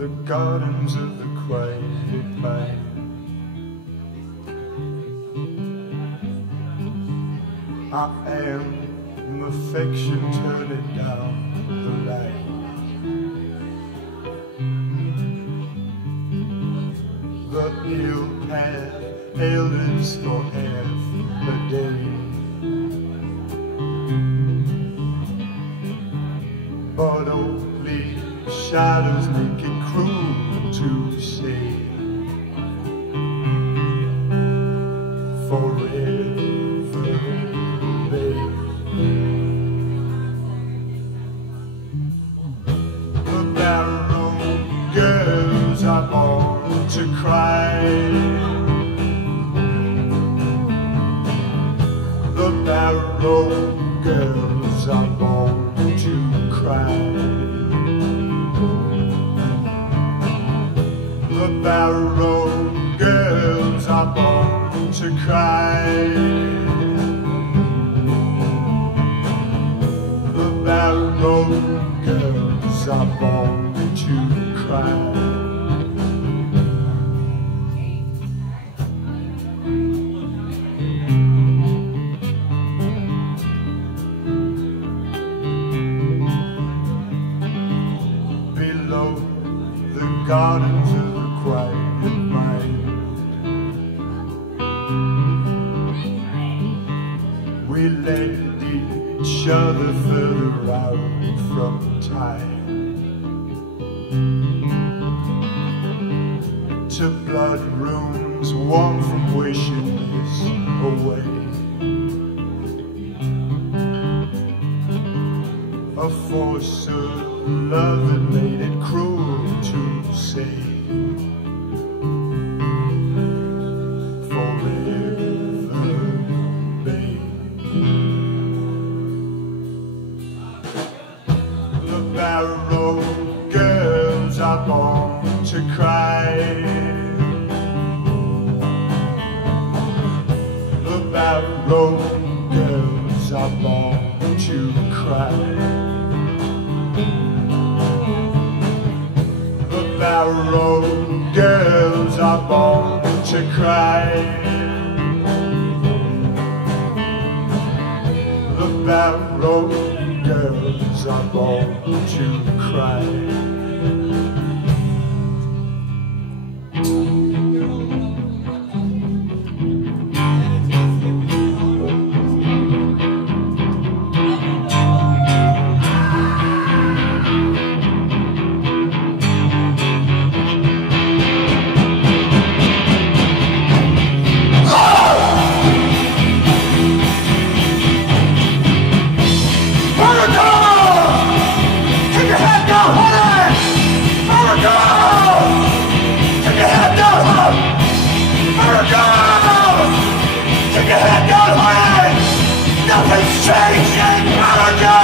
the gardens of the quiet mind. I am affection turning down the line. The ill path held us for half a day, but only shadows make it cruel to say forever, babe. The barrow girls are born to cry. The barrow girls are born to cry. The barrow girls are born to cry. The barrow girls are born to cry. Below the gardens of the quiet mind, we led each other further out from time, to blood rooms warm from wishing this away. A force of love that made it cruel to say forever, babe. The barrow girls are born to cry. The barrow girls are born to cry. The barrow girls are born to cry. The barrow girls are born to cry. Nothing's changing, America,